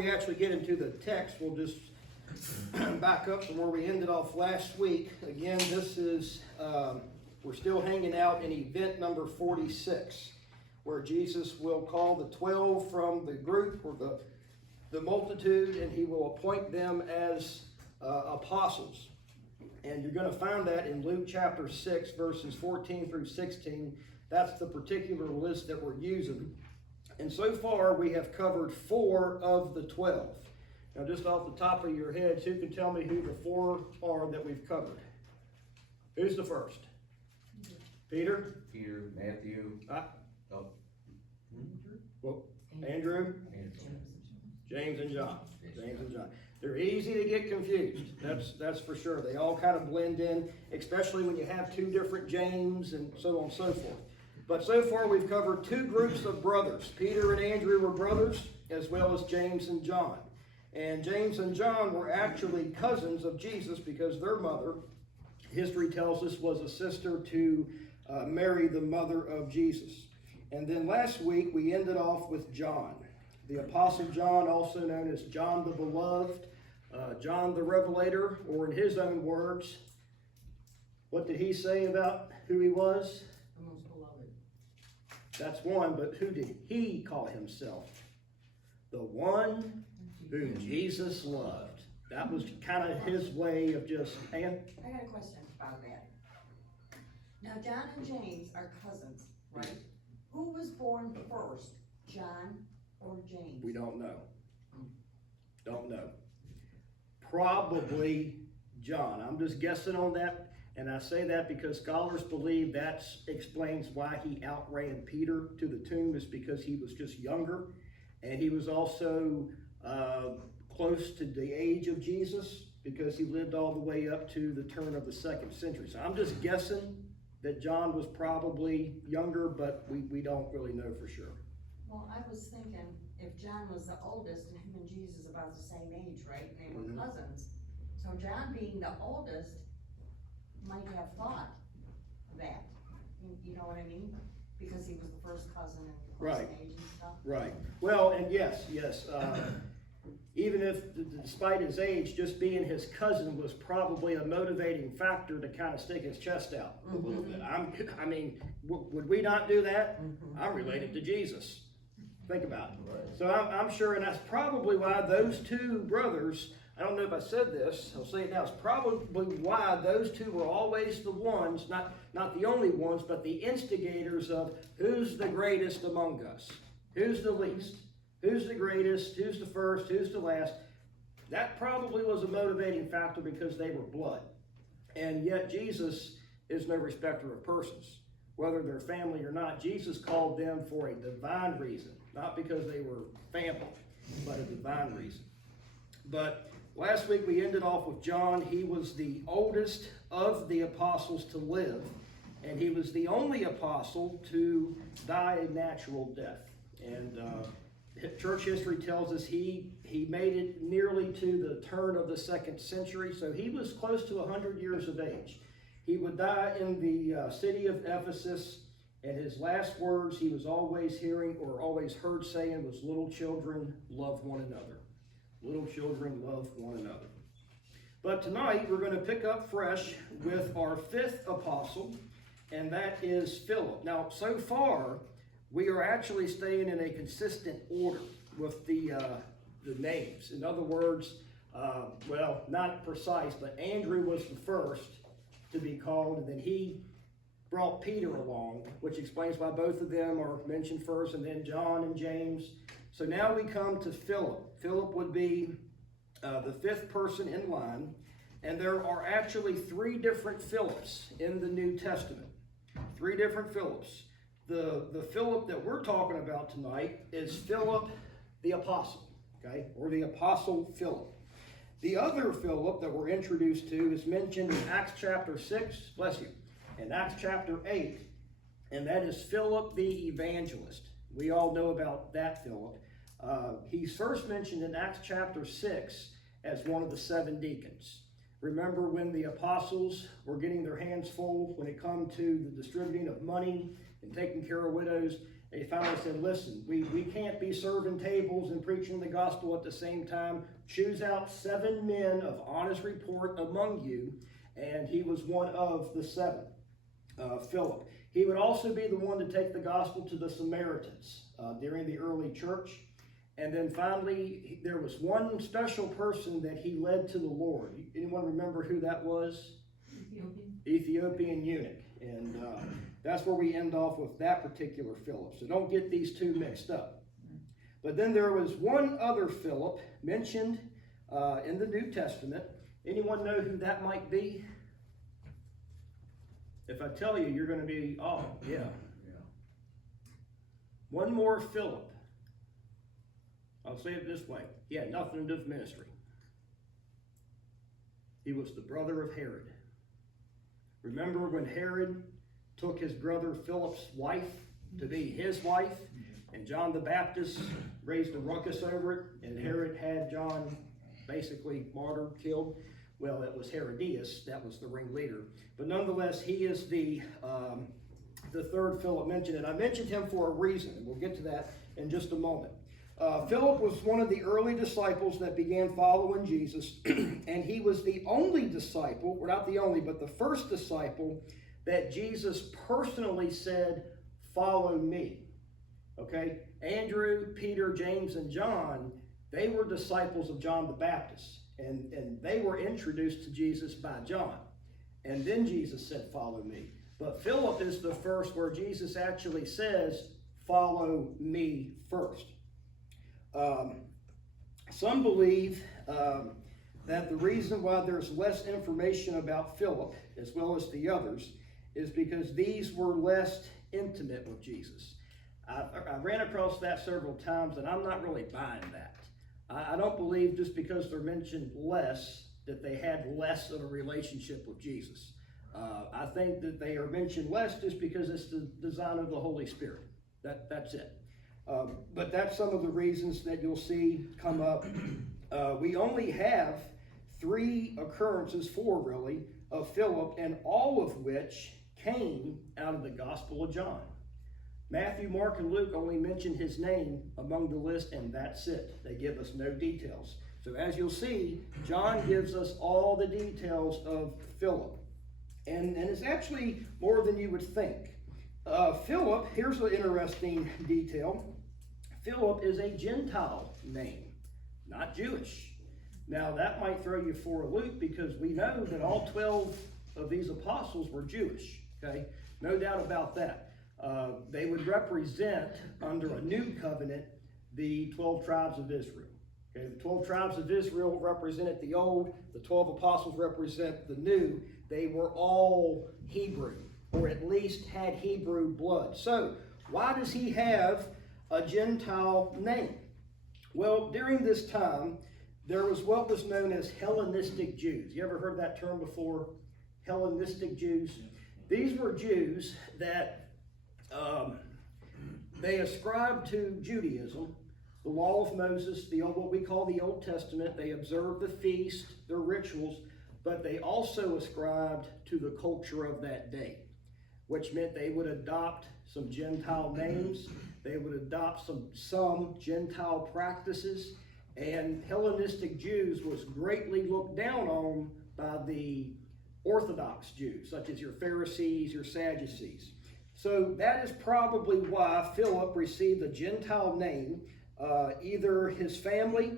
we actually get into the text, we'll just back up from where we ended off last week. Again, this is, we're still hanging out in event number 46, where Jesus will call the 12 from the group or the multitude, and he will appoint them as apostles. And you're going to find that in Luke chapter 6, verses 14 through 16. That's the particular list that we're using. And so far, we have covered 4 of the 12. Now, just off the top of your heads, who can tell me who the 4 are that we've covered? Who's the first? Peter? Peter, Matthew. Well, Andrew? James and John. James and John. They're easy to get confused. That's for sure. They all kind of blend in, especially when you have 2 different James and so on and so forth. But so far we've covered 2 groups of brothers. Peter and Andrew were brothers, as well as James and John. And James and John were actually cousins of Jesus because their mother, history tells us, was a sister to Mary, the mother of Jesus. And then last week we ended off with John. The Apostle John, also known as John the Beloved, John the Revelator, or in his own words, what did he say about who he was? The most beloved. That's one, but who did he call himself? The one whom Jesus loved. That was kind of his way of just, I got a question about that. Now, John and James are cousins, right? Who was born first, John or James? we don't know. Don't know. Probably John. I'm just guessing on that. And I say that because scholars believe that explains why he outran Peter to the tomb, is because he was just younger. And he was also close to the age of Jesus because he lived all the way up to the turn of the 2nd century. So I'm just guessing that John was probably younger, but we don't really know for sure. Well, I was thinking if John was the oldest and him and Jesus about the same age, right? They were cousins. So John being the oldest might have thought that. You know what I mean? Because he was the first cousin and close Right. in age and stuff. Right. Well, and yes. Even if, despite his age, just being his cousin was probably a motivating factor to kind of stick his chest out a little bit. I mean, would we not do that? I'm related to Jesus. Think about it. Right. So I'm sure, and that's probably why those 2 brothers, I don't know if I said this, I'll say it now, it's probably why those 2 were always the ones, not the only ones, but the instigators of who's the greatest among us, who's the least, who's the greatest, who's the first, who's the last. That probably was a motivating factor because they were blood. And yet Jesus is no respecter of persons. Whether they're family or not, Jesus called them for a divine reason, not because they were family, but a divine reason. But last week we ended off with John. He was the oldest of the apostles to live, and he was the only apostle to die a natural death. And church history tells us he made it nearly to the turn of the 2nd century, so he was close to 100 years of age. He would die in the city of Ephesus, and his last words he was always hearing or always heard saying was, "Little children, love one another." Little children, love one another. But tonight we're going to pick up fresh with our 5th apostle, and that is Philip. Now, so far, we are actually staying in a consistent order with the names. In other words, well, not precise, but Andrew was the first to be called, and then he brought Peter along, which explains why both of them are mentioned first, and then John and James. So now we come to Philip. Philip would be the 5th person in line, and there are actually 3 different Philips in the New Testament. 3 different Philips. The Philip that we're talking about tonight is Philip the Apostle, okay, or the Apostle Philip. The other Philip that we're introduced to is mentioned in Acts chapter 6, bless you, in Acts chapter 8, and that is Philip the Evangelist. We all know about that Philip. He's first mentioned in Acts chapter 6 as one of the 7 deacons. Remember when the apostles were getting their hands full when it come to the distributing of money and taking care of widows, They finally said, listen, we can't be serving tables and preaching the gospel at the same time. Choose out 7 men of honest report among you. And he was one of the 7, Philip. He would also be the one to take the gospel to the Samaritans during the early church. And then finally, there was one special person that he led to the Lord. Anyone remember who that was? Ethiopian eunuch. And that's where we end off with that particular Philip. So don't get these two mixed up. But then there was one other Philip mentioned in the New Testament. Anyone know who that might be? If I tell you, you're going to be, oh, yeah. One more Philip. I'll say it this way. He had nothing to do with ministry. He was the brother of Herod. Remember when Herod took his brother Philip's wife to be his wife, and John the Baptist raised a ruckus over it, and Herod had John basically martyred, killed? Well, it was Herodias, that was the ringleader. But nonetheless, he is the third Philip mentioned, and I mentioned him for a reason, and we'll get to that in just a moment. Philip was one of the early disciples that began following Jesus, and he was the only disciple, or not the only, but the first disciple that Jesus personally said, follow me. Okay? Andrew, Peter, James, and John, they were disciples of John the Baptist, and they were introduced to Jesus by John. And then Jesus said, follow me. But Philip is the first where Jesus actually says, follow me first. Some believe that the reason why there's less information about Philip, as well as the others, is because these were less intimate with Jesus. I ran across that several times, and I'm not really buying that. I don't believe just because they're mentioned less that they had less of a relationship with Jesus. I think that they are mentioned less just because it's the design of the Holy Spirit. That's it. But that's some of the reasons that you'll see come up. We only have 3 occurrences, 4 really, of Philip, and all of which came out of the Gospel of John. Matthew, Mark, and Luke only mention his name among the list, and that's it. They give us no details. So as you'll see, John gives us all the details of Philip. And it's actually more than you would think. Philip, here's an interesting detail. Philip is a Gentile name, not Jewish. Now that might throw you for a loop because we know that all 12 of these apostles were Jewish, okay? No doubt about that. They would represent, under a new covenant, the 12 tribes of Israel. Okay, the 12 tribes of Israel represented the old, the 12 apostles represent the new. They were all Hebrew, or at least had Hebrew blood. So, why does he have a Gentile name? Well, during this time, there was what was known as Hellenistic Jews. You ever heard that term before? Hellenistic Jews? These were Jews that they ascribed to Judaism, the law of Moses, what we call the Old Testament. They observed the feast, their rituals, but they also ascribed to the culture of that day, which meant they would adopt some Gentile names, they would adopt some Gentile practices, and Hellenistic Jews was greatly looked down on by the Orthodox Jews, such as your Pharisees, your Sadducees. So that is probably why Philip received a Gentile name. Either his family,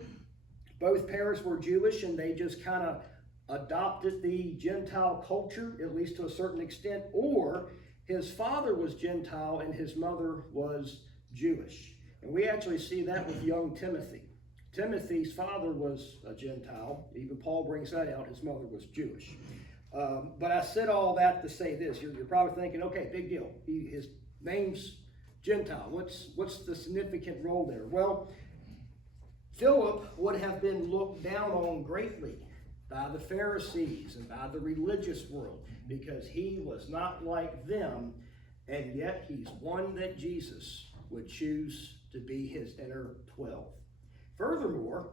both parents were Jewish, and they just kind of adopted the Gentile culture, at least to a certain extent, or his father was Gentile and his mother was Jewish. And we actually see that with young Timothy. Timothy's father was a Gentile. Even Paul brings that out. His mother was Jewish. But I said all that to say this. You're probably thinking, okay, big deal. His name's Gentile. What's the significant role there? Well, Philip would have been looked down on greatly by the Pharisees and by the religious world because he was not like them, and yet he's one that Jesus would choose to be his inner 12. Furthermore,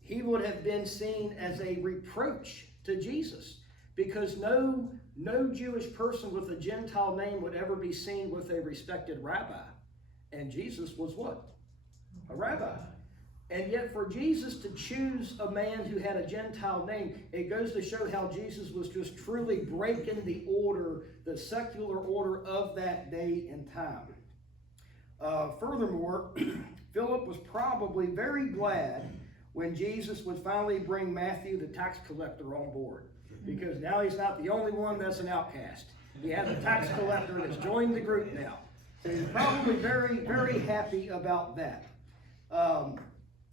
he would have been seen as a reproach to Jesus because no no Jewish person with a Gentile name would ever be seen with a respected rabbi. And Jesus was what? A rabbi. And yet for Jesus to choose a man who had a Gentile name, it goes to show how Jesus was just truly breaking the order, the secular order of that day and time. Furthermore, Philip was probably very glad when Jesus would finally bring Matthew, the tax collector, on board. Because now he's not the only one that's an outcast. He has a tax collector that's joined the group now. So he's probably very, very happy about that.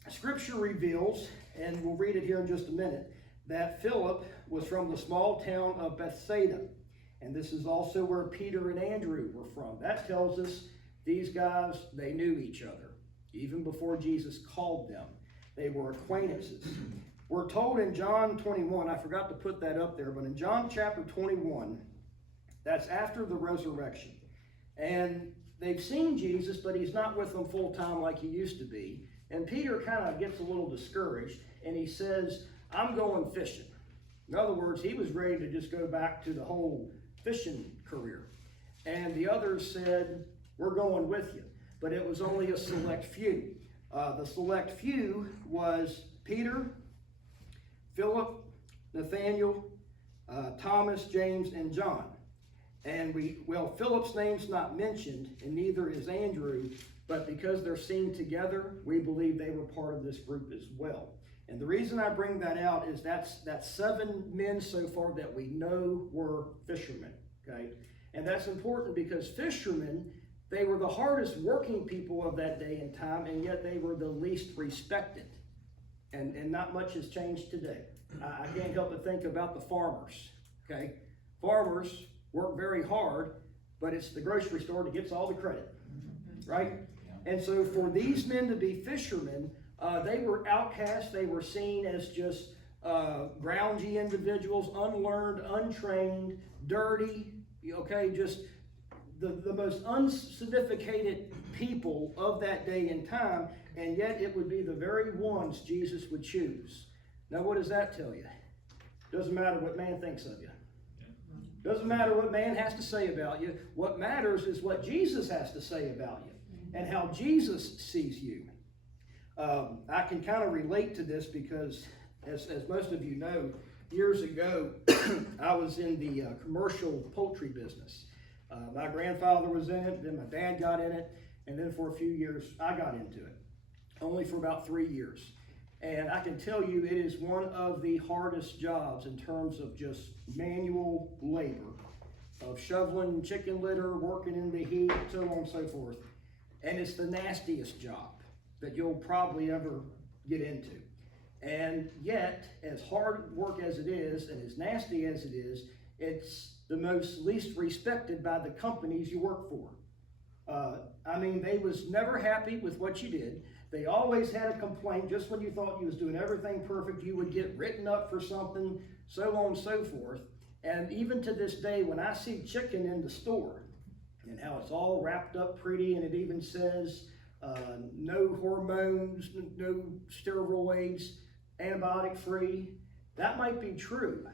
Scripture reveals, and we'll read it here in just a minute, that Philip was from the small town of Bethsaida. And this is also where Peter and Andrew were from. That tells us these guys, they knew each other. Even before Jesus called them, they were acquaintances. We're told in John 21, I forgot to put that up there, but in John chapter 21, that's after the resurrection. And they've seen Jesus, but he's not with them full time like he used to be. And Peter kind of gets a little discouraged, and he says, I'm going fishing. In other words, he was ready to just go back to the whole fishing career. And the others said, we're going with you. But it was only a select few. The select few was Peter, Philip, Nathaniel, Thomas, James, and John. And Philip's name's not mentioned, and neither is Andrew, but because they're seen together, we believe they were part of this group as well. And the reason I bring that out is that's 7 men so far that we know were fishermen, okay? And that's important because fishermen, they were the hardest working people of that day and time, and yet they were the least respected. And not much has changed today. I can't help but think about the farmers, okay? Farmers work very hard, but it's the grocery store that gets all the credit, right? And so for these men to be fishermen, they were outcasts. They were seen as just groundy individuals, unlearned, untrained, dirty, okay, just the most unsophisticated people of that day and time, and yet it would be the very ones Jesus would choose. Now what does that tell you? Doesn't matter what man thinks of you. Doesn't matter what man has to say about you. What matters is what Jesus has to say about you and how Jesus sees you. I can kind of relate to this because, as most of you know, years ago, I was in the commercial poultry business. My grandfather was in it, then my dad got in it, and then for a few years, I got into it. Only for about 3 years. And I can tell you it is one of the hardest jobs in terms of just manual labor, of shoveling chicken litter, working in the heat, so on and so forth. And it's the nastiest job that you'll probably ever get into. And yet, as hard work as it is, and as nasty as it is, it's the most least respected by the companies you work for. They was never happy with what you did. They always had a complaint. Just when you thought you was doing everything perfect, you would get written up for something, so on and so forth. And even to this day, when I see chicken in the store, and how it's all wrapped up pretty, and it even says no hormones, no steroids, antibiotic free, that might be true.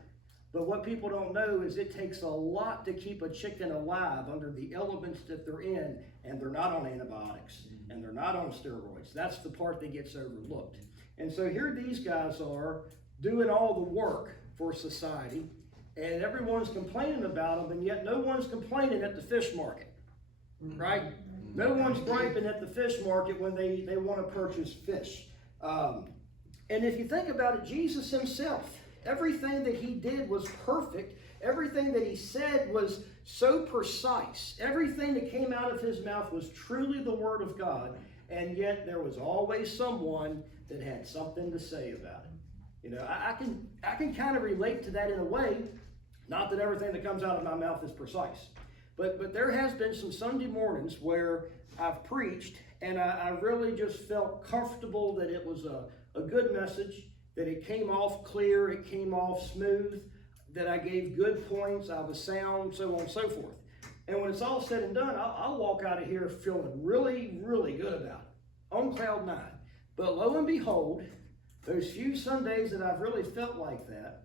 But what people don't know is it takes a lot to keep a chicken alive under the elements that they're in, and they're not on antibiotics, and they're not on steroids. That's the part that gets overlooked. And so here these guys are doing all the work for society, and everyone's complaining about them, and yet no one's complaining at the fish market, right? No one's griping at the fish market when they want to purchase fish. And if you think about it, Jesus himself, everything that he did was perfect. Everything that he said was so precise. Everything that came out of his mouth was truly the word of God. And yet there was always someone that had something to say about it. You know, I can kind of relate to that in a way. Not that everything that comes out of my mouth is precise. But there has been some Sunday mornings where I've preached and I really just felt comfortable that it was a good message, that it came off clear, it came off smooth, that I gave good points, I was sound, so on and so forth. And when it's all said and done, I'll walk out of here feeling really, really good about it, on cloud 9. But lo and behold, those few Sundays that I've really felt like that,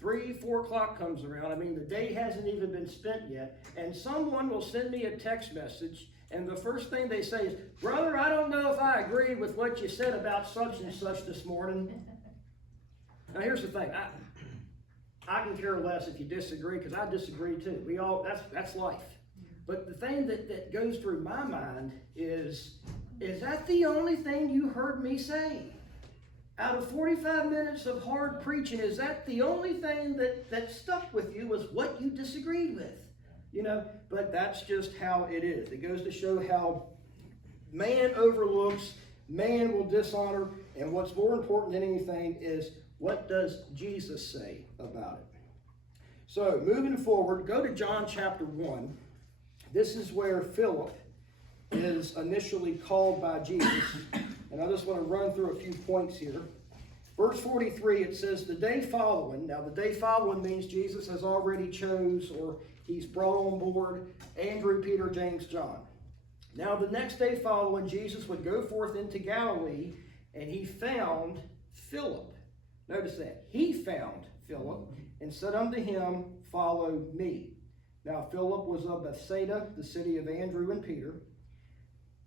3, 4 o'clock comes around. I mean, the day hasn't even been spent yet. And someone will send me a text message, and the first thing they say is, "Brother, I don't know if I agree with what you said about such and such this morning." Now, here's the thing. I can care less if you disagree, because I disagree too. That's life. But the thing that goes through my mind is that the only thing you heard me say? Out of 45 minutes of hard preaching, is that the only thing that stuck with you was what you disagreed with? You know, but that's just how it is. It goes to show how man overlooks, man will dishonor, and what's more important than anything is, what does Jesus say about it? So, moving forward, go to John chapter 1. This is where Philip is initially called by Jesus. And I just want to run through a few points here. Verse 43, it says, the day following. Now, the day following means Jesus has already chose, or he's brought on board Andrew, Peter, James, John. Now, the next day following, Jesus would go forth into Galilee, and he found Philip. Notice that. He found Philip and said unto him, follow me. Now, Philip was of Bethsaida, the city of Andrew and Peter.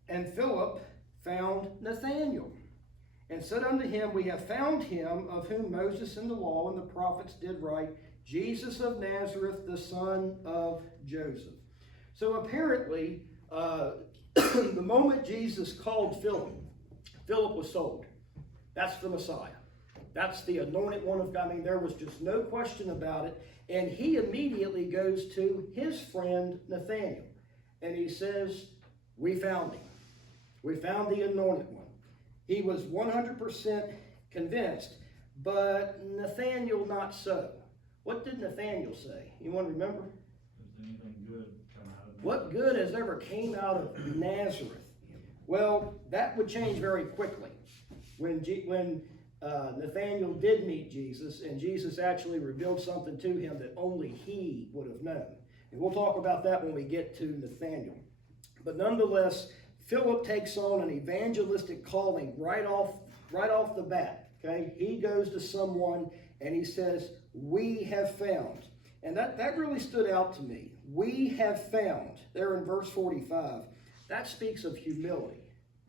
And Philip found Nathanael and said unto him, we have found him of whom Moses in the law and the prophets did write, Jesus of Nazareth, the son of Joseph. So apparently, the moment Jesus called Philip, Philip was sold. That's the Messiah. That's the anointed one of God. I mean, there was just no question about it. And he immediately goes to his friend Nathanael. And he says, we found him. We found the anointed one. He was 100% convinced, but Nathanael not so. What did Nathanael say? You want to remember? Does anything good come out of Nazareth? What good has ever came out of Nazareth? Well, that would change very quickly. When Nathanael did meet Jesus, and Jesus actually revealed something to him that only he would have known. And we'll talk about that when we get to Nathanael. But nonetheless, Philip takes on an evangelistic calling right off the bat. Okay, he goes to someone and he says, "We have found," and that really stood out to me. We have found. There in verse 45, that speaks of humility.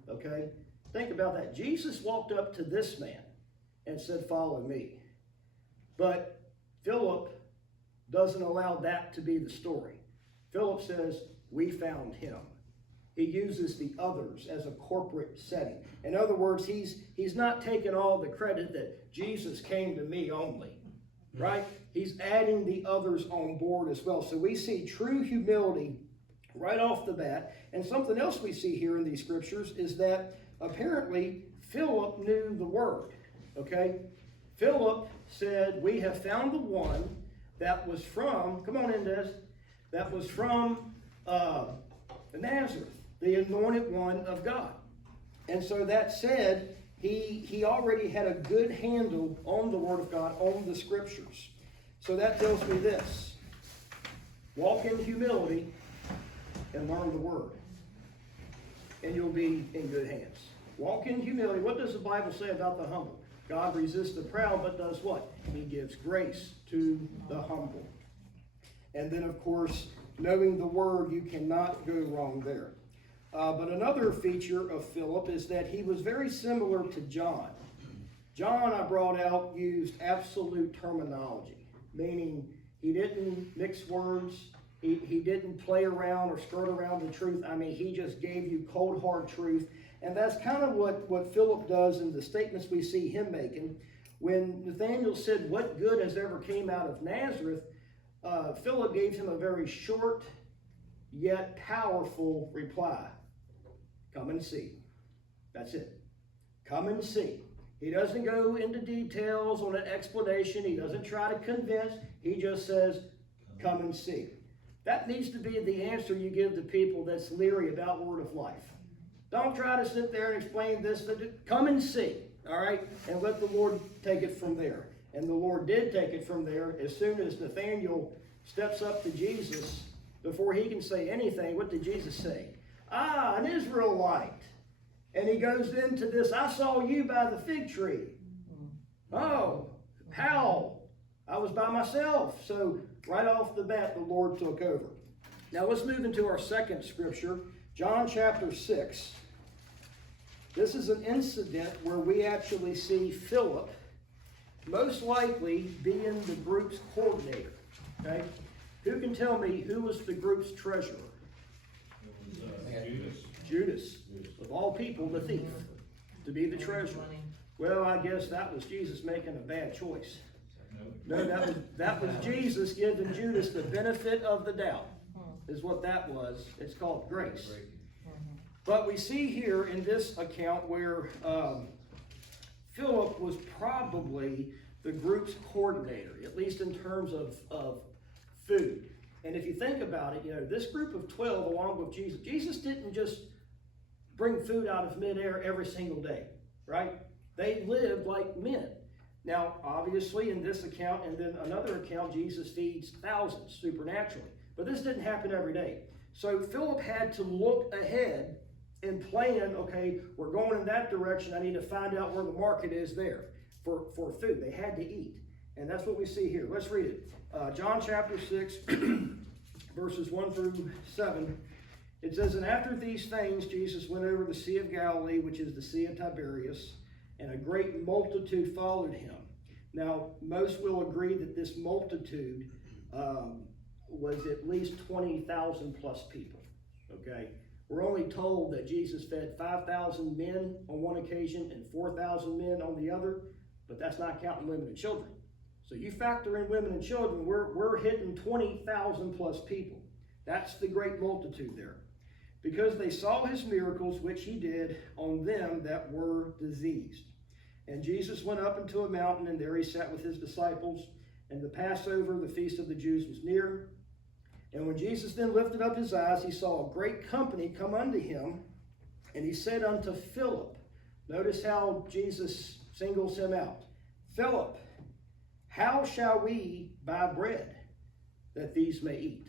Okay, think about that. Jesus walked up to this man and said, "Follow me," but Philip doesn't allow that to be the story. Philip says, "We found him." He uses the others as a corporate setting. In other words, he's not taking all the credit that Jesus came to me only, right? He's adding the others on board as well. So we see true humility right off the bat. And something else we see here in these scriptures is that apparently Philip knew the word, okay? Philip said, we have found the one that was from, come on in, Des, that was from Nazareth, the anointed one of God. And so that said, he already had a good handle on the Word of God, on the Scriptures. So that tells me this: walk in humility and learn the Word, and you'll be in good hands. Walk in humility. What does the Bible say about the humble? God resists the proud, but does what? He gives grace to the humble. And then, of course, knowing the Word, you cannot go wrong there. But another feature of Philip is that he was very similar to John. John, I brought out, used absolute terminology, meaning he didn't mix words, he didn't play around or skirt around the truth. I mean, he just gave you cold, hard truth. And that's kind of what Philip does in the statements we see him making. When Nathanael said, what good has ever came out of Nazareth, Philip gave him a very short yet powerful reply. Come and see. That's it. Come and see. He doesn't go into details on an explanation. He doesn't try to convince. He just says, come and see. That needs to be the answer you give to people that's leery about Word of Life. Don't try to sit there and explain this. Come and see, all right? And let the Lord take it from there. And the Lord did take it from there. As soon as Nathanael steps up to Jesus, before he can say anything, what did Jesus say? Ah, an Israelite. And he goes into this, I saw you by the fig tree. Oh, how? I was by myself. So right off the bat, the Lord took over. Now let's move into our second scripture, John chapter 6. This is an incident where we actually see Philip most likely being the group's coordinator. Okay? Who can tell me who was the group's treasurer? It was, Judas. Judas. Of all people, the thief, to be the treasurer. Well, I guess that was Jesus making a bad choice. No, that was Jesus giving Judas the benefit of the doubt, is what that was. It's called grace. But we see here in this account where Philip was probably the group's coordinator, at least in terms of food. And if you think about it, you know, this group of 12 along with Jesus didn't just bring food out of midair every single day, right? They lived like men. Now, obviously, in this account and then another account, Jesus feeds thousands supernaturally. But this didn't happen every day. So Philip had to look ahead and plan, okay, we're going in that direction. I need to find out where the market is there for food. They had to eat. And that's what we see here. Let's read it. John chapter 6, verses 1 through 7. It says, "And after these things, Jesus went over the Sea of Galilee, which is the Sea of Tiberias, and a great multitude followed him." Now, most will agree that this multitude was at least 20,000 plus people, okay? We're only told that Jesus fed 5,000 men on one occasion and 4,000 men on the other, but that's not counting women and children. So you factor in women and children, we're hitting 20,000 plus people. That's the great multitude there. Because they saw his miracles, which he did on them that were diseased. And Jesus went up into a mountain, and there he sat with his disciples. And the Passover, the feast of the Jews, was near. And when Jesus then lifted up his eyes, he saw a great company come unto him. And he said unto Philip, notice how Jesus singles him out. "Philip, how shall we buy bread that these may eat?"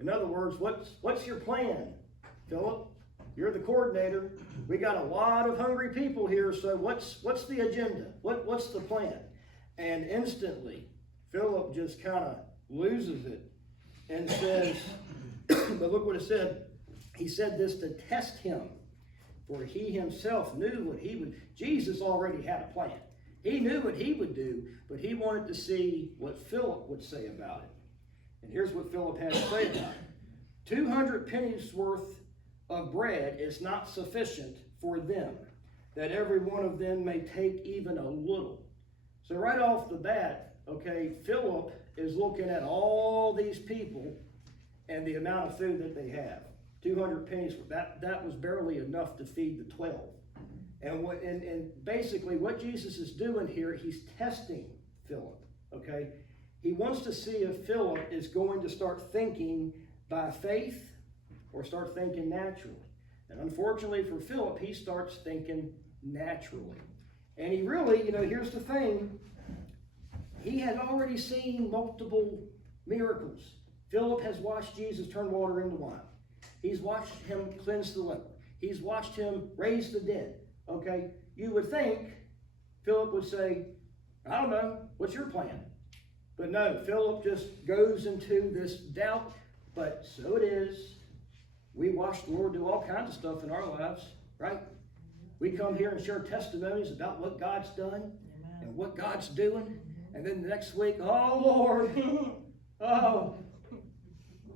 In other words, what's your plan, Philip? You're the coordinator. We got a lot of hungry people here, so what's the agenda? What's the plan? And instantly, Philip just kind of loses it and says, but look what it said. He said this to test him, for he himself knew what he would. Jesus already had a plan. He knew what he would do, but he wanted to see what Philip would say about it. And here's what Philip had to say about it. 200 pennies worth of bread is not sufficient for them, that every one of them may take even a little. So right off the bat, okay, Philip is looking at all these people and the amount of food that they have. 200 pennies, that was barely enough to feed the 12. And basically what Jesus is doing here, he's testing Philip, okay? He wants to see if Philip is going to start thinking by faith or start thinking naturally. And unfortunately for Philip, he starts thinking naturally. And he really, here's the thing, he had already seen multiple miracles. Philip has watched Jesus turn water into wine. He's watched him cleanse the leper. He's watched him raise the dead. Okay, you would think Philip would say, I don't know, what's your plan? But no, Philip just goes into this doubt, but so it is. We watch the Lord do all kinds of stuff in our lives, right? We come here and share testimonies about what God's done and what God's doing. And then the next week, oh Lord, oh,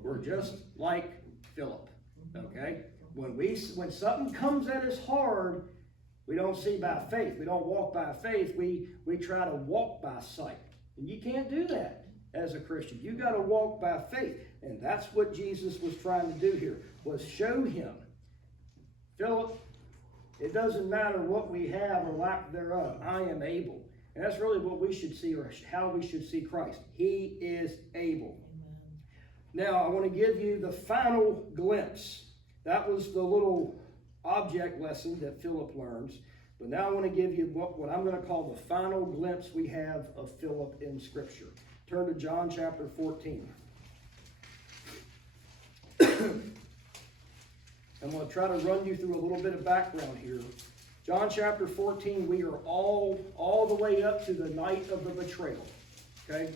we're just like Philip, okay? When something comes at us hard, we don't see by faith. We don't walk by faith. We try to walk by sight. And you can't do that as a Christian. You got to walk by faith. And that's what Jesus was trying to do here, was show him, Philip, it doesn't matter what we have or lack thereof. I am able. And that's really what we should see, or how we should see Christ. He is able. Amen. Now, I want to give you the final glimpse. That was the little object lesson that Philip learns. But now I want to give you what I'm going to call the final glimpse we have of Philip in Scripture. Turn to John chapter 14. I'm going to try to run you through a little bit of background here. John chapter 14, we are all the way up to the night of the betrayal. Okay?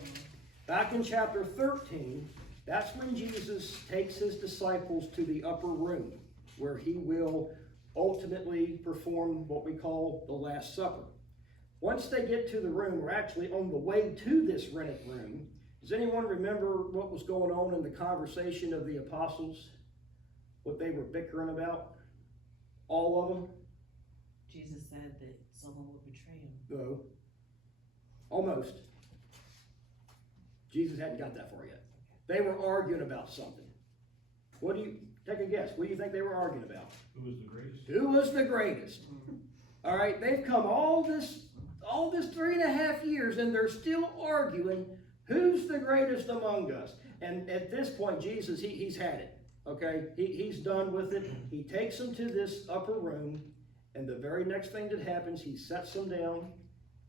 Back in chapter 13, that's when Jesus takes his disciples to the upper room, where he will ultimately perform what we call the Last Supper. Once they get to the room, we're actually on the way to this rented room. Does anyone remember what was going on in the conversation of the apostles? What they were bickering about? All of them? Jesus said that someone would betray him. No. Almost. Jesus hadn't got that far yet. They were arguing about something. What do you, take a guess, what do you think they were arguing about? Who was the greatest? Who was the greatest? All right, they've come all this 3.5 years and they're still arguing who's the greatest among us. And at this point, Jesus, he's had it, okay? He's done with it. He takes them to this upper room, and the very next thing that happens, he sets them down,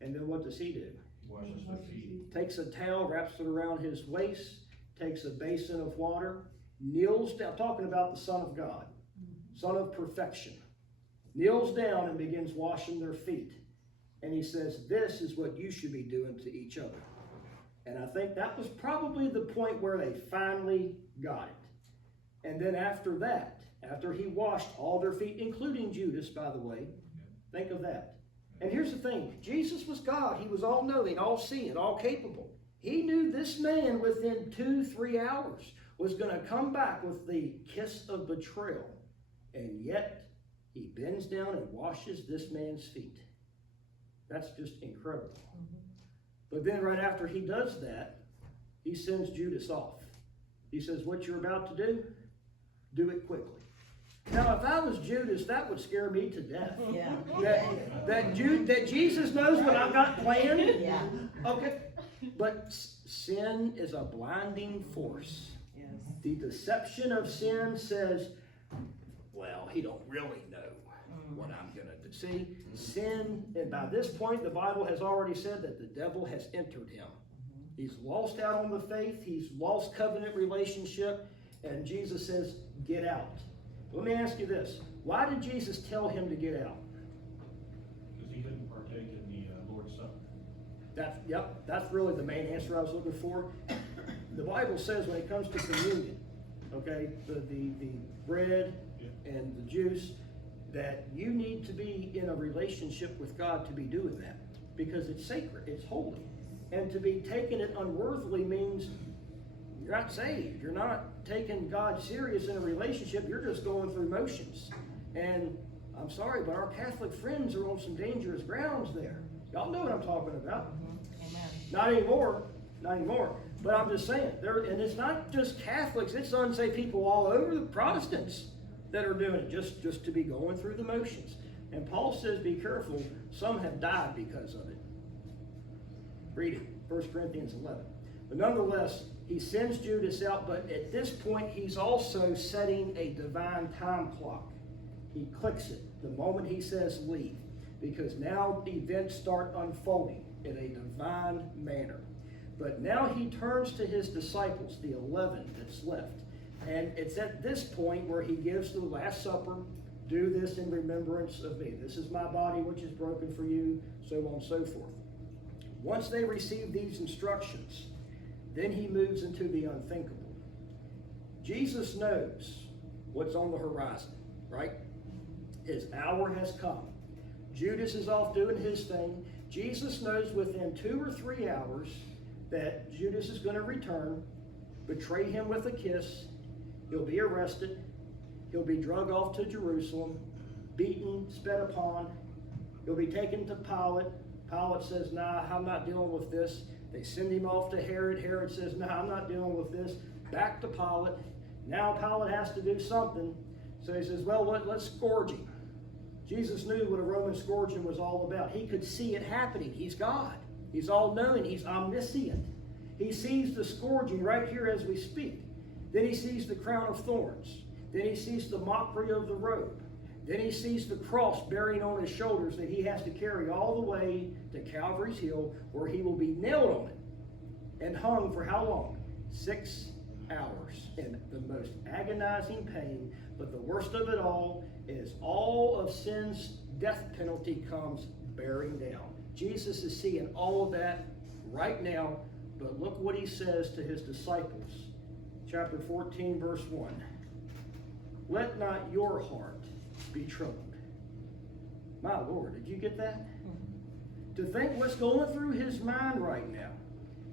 and then what does he do? Washes their feet. Takes a towel, wraps it around his waist, takes a basin of water, kneels down, talking about the Son of God, Son of perfection, kneels down and begins washing their feet. And he says, this is what you should be doing to each other. And I think that was probably the point where they finally got it. And then after that, after he washed all their feet, including Judas, by the way, think of that. And here's the thing, Jesus was God. He was all-knowing, all-seeing, all-capable. He knew this man within 2-3 hours was going to come back with the kiss of betrayal. And yet, he bends down and washes this man's feet. That's just incredible. But then right after he does that, he sends Judas off. He says, what you're about to do it quickly. Now, if I was Judas, that would scare me to death. Yeah. That Jesus knows what I've got planned. Yeah. Okay. But sin is a blinding force. Yes. The deception of sin says, well, he don't really know what I'm going to do. See, sin, and by this point, the Bible has already said that the devil has entered him. He's lost out on the faith. He's lost covenant relationship. And Jesus says, get out. Let me ask you this. Why did Jesus tell him to get out? Because he couldn't partake in the Lord's Supper. That's really the main answer I was looking for. The Bible says when it comes to communion, okay, the bread and the juice, that you need to be in a relationship with God to be doing that, because it's sacred, it's holy. And to be taking it unworthily means you're not saved. You're not taking God serious in a relationship. You're just going through motions. And I'm sorry, but our Catholic friends are on some dangerous grounds there. Y'all know what I'm talking about. Amen. Not anymore. But I'm just saying, and it's not just Catholics, it's unsaved people all over, the Protestants that are doing it, just to be going through the motions. And Paul says, be careful, some have died because of it. Read it, 1 Corinthians 11. But nonetheless, he sends Judas out, but at this point, he's also setting a divine time clock. He clicks it the moment he says leave, because now events start unfolding in a divine manner. But now he turns to his disciples, the 11 that's left. And it's at this point where he gives the Last Supper, do this in remembrance of me. This is my body which is broken for you, so on and so forth. Once they receive these instructions, then he moves into the unthinkable. Jesus knows what's on the horizon, right? His hour has come. Judas is off doing his thing. Jesus knows within 2 or 3 hours that Judas is going to return, betray him with a kiss. He'll be arrested. He'll be dragged off to Jerusalem, beaten, spat upon. He'll be taken to Pilate. Pilate says, nah, I'm not dealing with this. They send him off to Herod. Herod says, nah, I'm not dealing with this. Back to Pilate. Now Pilate has to do something. So he says, well, let's scourge him. Jesus knew what a Roman scourging was all about. He could see it happening. He's God. He's all-knowing. He's omniscient. He sees the scourging right here as we speak. Then he sees the crown of thorns. Then he sees the mockery of the robe. Then he sees the cross bearing on his shoulders that he has to carry all the way to Calvary's Hill, where he will be nailed on it and hung for how long? 6 hours in the most agonizing pain. But the worst of it all is all of sin's death penalty comes bearing down. Jesus is seeing all of that right now But look what he says to his disciples. Chapter 14, verse 1. Let not your heart be troubled. My Lord, did you get that? To think what's going through his mind right now.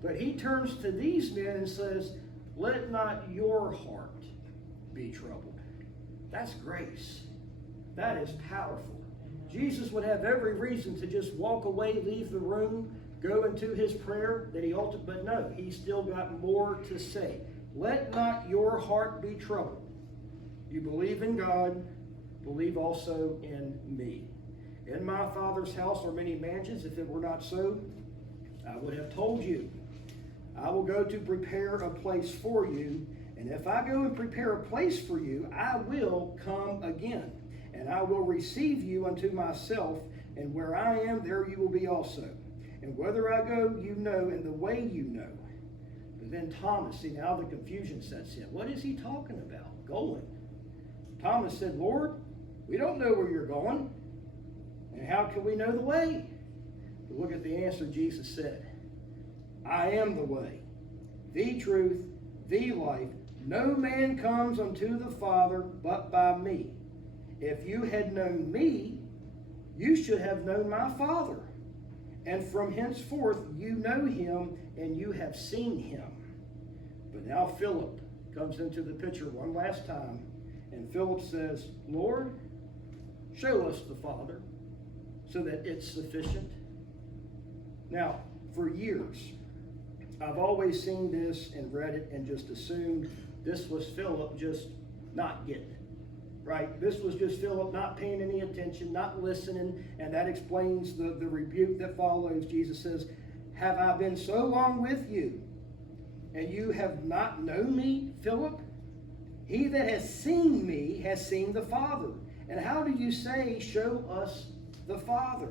But he turns to these men and says, let not your heart be troubled. That's grace. That is powerful. Jesus would have every reason to just walk away, leave the room, go into his prayer that he altered, but no, he's still got more to say. Let not your heart be troubled. You believe in God, believe also in me. In my Father's house are many mansions. If it were not so, I would have told you. I will go to prepare a place for you. And if I go and prepare a place for you, I will come again. And I will receive you unto myself. And where I am, there you will be also. And whither I go, you know, and the way you know. But then Thomas, see, now the confusion sets in. What is he talking about? Going. Thomas said, Lord, we don't know where you're going. And how can we know the way? But look at the answer Jesus said. I am the way, the truth, the life. No man comes unto the Father but by me. If you had known me, you should have known my Father. And from henceforth you know him and you have seen him. But now Philip comes into the picture one last time. And Philip says, Lord, show us the Father, so that it's sufficient. Now, for years, I've always seen this and read it and just assumed this was Philip just not getting it, right? This was just Philip not paying any attention, not listening, and that explains the rebuke that follows. Jesus says, have I been so long with you, and you have not known me, Philip? He that has seen me has seen the Father. And how do you say, show us the Father?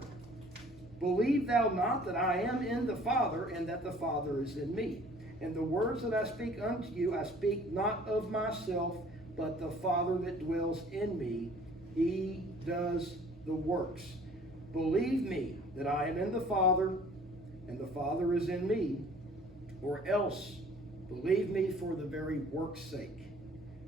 Believe thou not that I am in the Father, and that the Father is in me. And the words that I speak unto you, I speak not of myself, but the Father that dwells in me, he does the works. Believe me that I am in the Father, and the Father is in me, or else believe me for the very work's sake.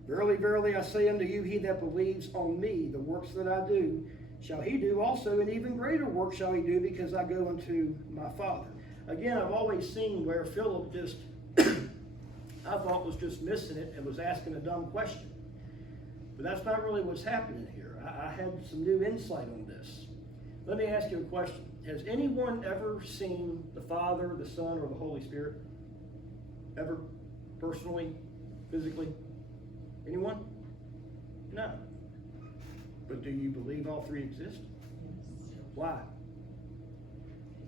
Verily, verily, I say unto you, he that believes on me, the works that I do, shall he do also, and even greater work shall he do, because I go unto my Father. Again, I've always seen where Philip just, I thought was just missing it and was asking a dumb question. But that's not really what's happening here. I had some new insight on this. Let me ask you a question. Has anyone ever seen the Father, the Son, or the Holy Spirit? Ever? Personally? Physically? Anyone? No. But do you believe all three exist? Yes. Why?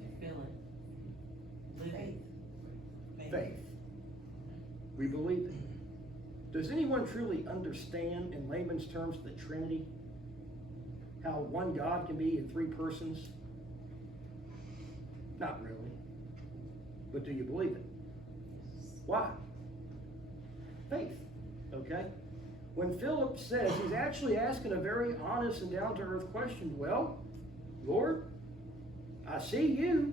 You feel it. Live it. Faith. We believe it. Does anyone truly understand, in layman's terms, the Trinity? How one God can be in three persons? Not really. But do you believe it? Why? Faith. Okay? When Philip says, he's actually asking a very honest and down-to-earth question. Well, Lord, I see you.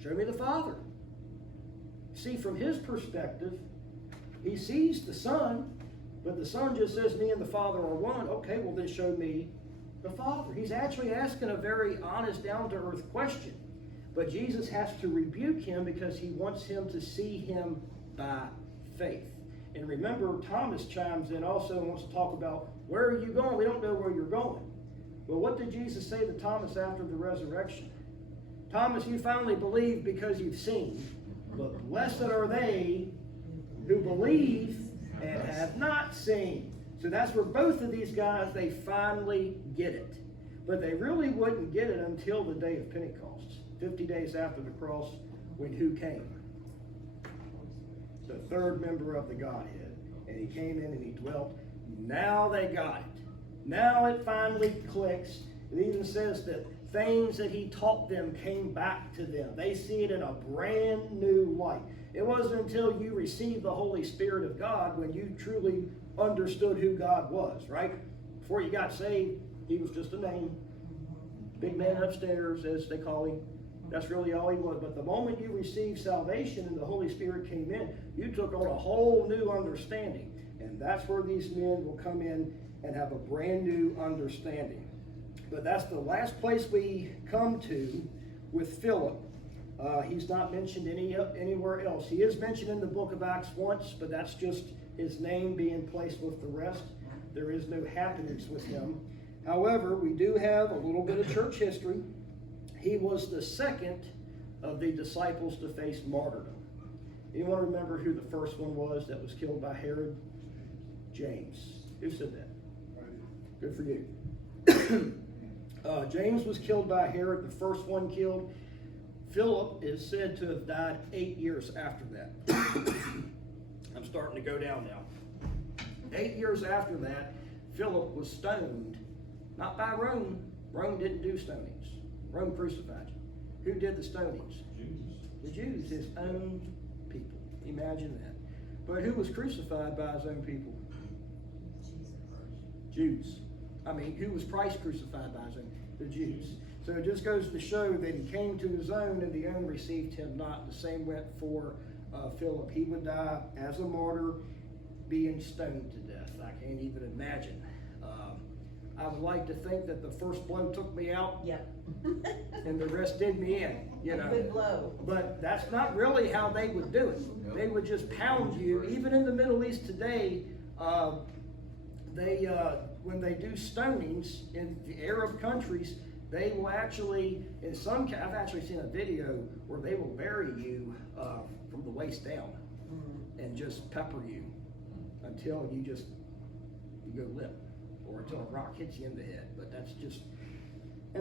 Show me the Father. See, from his perspective, he sees the Son, but the Son just says, me and the Father are one. Okay, well then show me the Father. He's actually asking a very honest, down-to-earth question. But Jesus has to rebuke him because he wants him to see him by faith. And remember, Thomas chimes in also and wants to talk about, where are you going? We don't know where you're going. Well, what did Jesus say to Thomas after the resurrection? Thomas, you finally believe because you've seen, but blessed are they who believe and have not seen. So that's where both of these guys, they finally get it. But they really wouldn't get it until the day of Pentecost, 50 days after the cross, when who came? The third member of the Godhead. And he came in and he dwelt. Now they got it. Now it finally clicks. It even says that things that he taught them came back to them. They see it in a brand new light. It wasn't until you received the Holy Spirit of God when you truly understood who God was, right? Before you got saved, he was just a name. Big man upstairs, as they call him. That's really all he was. But the moment you received salvation and the Holy Spirit came in, you took on a whole new understanding. And that's where these men will come in and have a brand new understanding. But that's the last place we come to with Philip. He's not mentioned anywhere else. He is mentioned in the book of Acts once, but that's just his name being placed with the rest. There is no happenings with him. However, we do have a little bit of church history. He was the second of the disciples to face martyrdom. Anyone remember who the first one was that was killed by Herod? James. Who said that? Good for you. James was killed by Herod, the first one killed. Philip is said to have died 8 years after that. I'm starting to go down now. 8 years after that, Philip was stoned, not by Rome. Rome didn't do stonings. Rome crucified you. Who did the stonings? Jews. The Jews, his own people. Imagine that. But who was crucified by his own people? Jews. I mean, who was Christ crucified by his own? The Jews. So it just goes to show that he came to his own and the own received him not. The same went for Philip. He would die as a martyr, being stoned to death. I can't even imagine. I would like to think that the first blow took me out Yep. and the rest did me in, you know. Good blow. But that's not really how they would do it. They would just pound you. Even in the Middle East today, when they do stonings in the Arab countries, they will actually, I've actually seen a video where they will bury you from the waist down and just pepper you until you go limp, or until a rock hits you in the head. But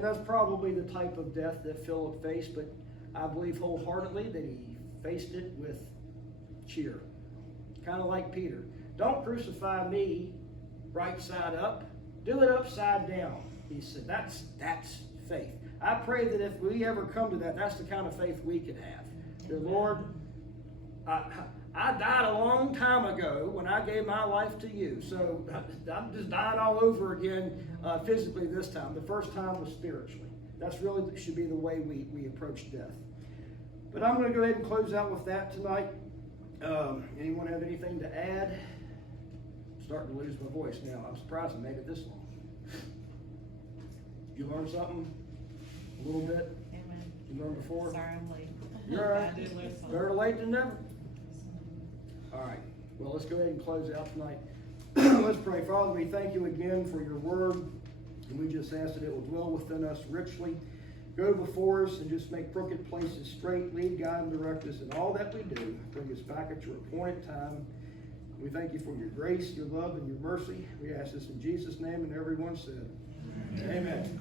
that's probably the type of death that Philip faced, but I believe wholeheartedly that he faced it with cheer. Kind of like Peter. Don't crucify me right side up, do it upside down. He said, that's faith. I pray that if we ever come to that, that's the kind of faith we can have. The Lord, I died a long time ago when I gave my life to you. So I'm just dying all over again physically this time. The first time was spiritually. That's really should be the way we approach death. But I'm going to go ahead and close out with that tonight. Anyone have anything to add? I'm starting to lose my voice now. I'm surprised I made it this long. Did you learn something? A little bit? Amen. Did you learn before? Sorry I'm late. You're all right. I did learn something. Better late than never. All right. Well, let's go ahead and close out tonight. Let's pray. Father, we thank you again for your word. And we just ask that it will dwell within us richly. Go before us and just make crooked places straight. Lead, guide, and direct us in all that we do. Bring us back at your appointed time. We thank you for your grace, your love, and your mercy. We ask this in Jesus' name, and everyone said, Amen.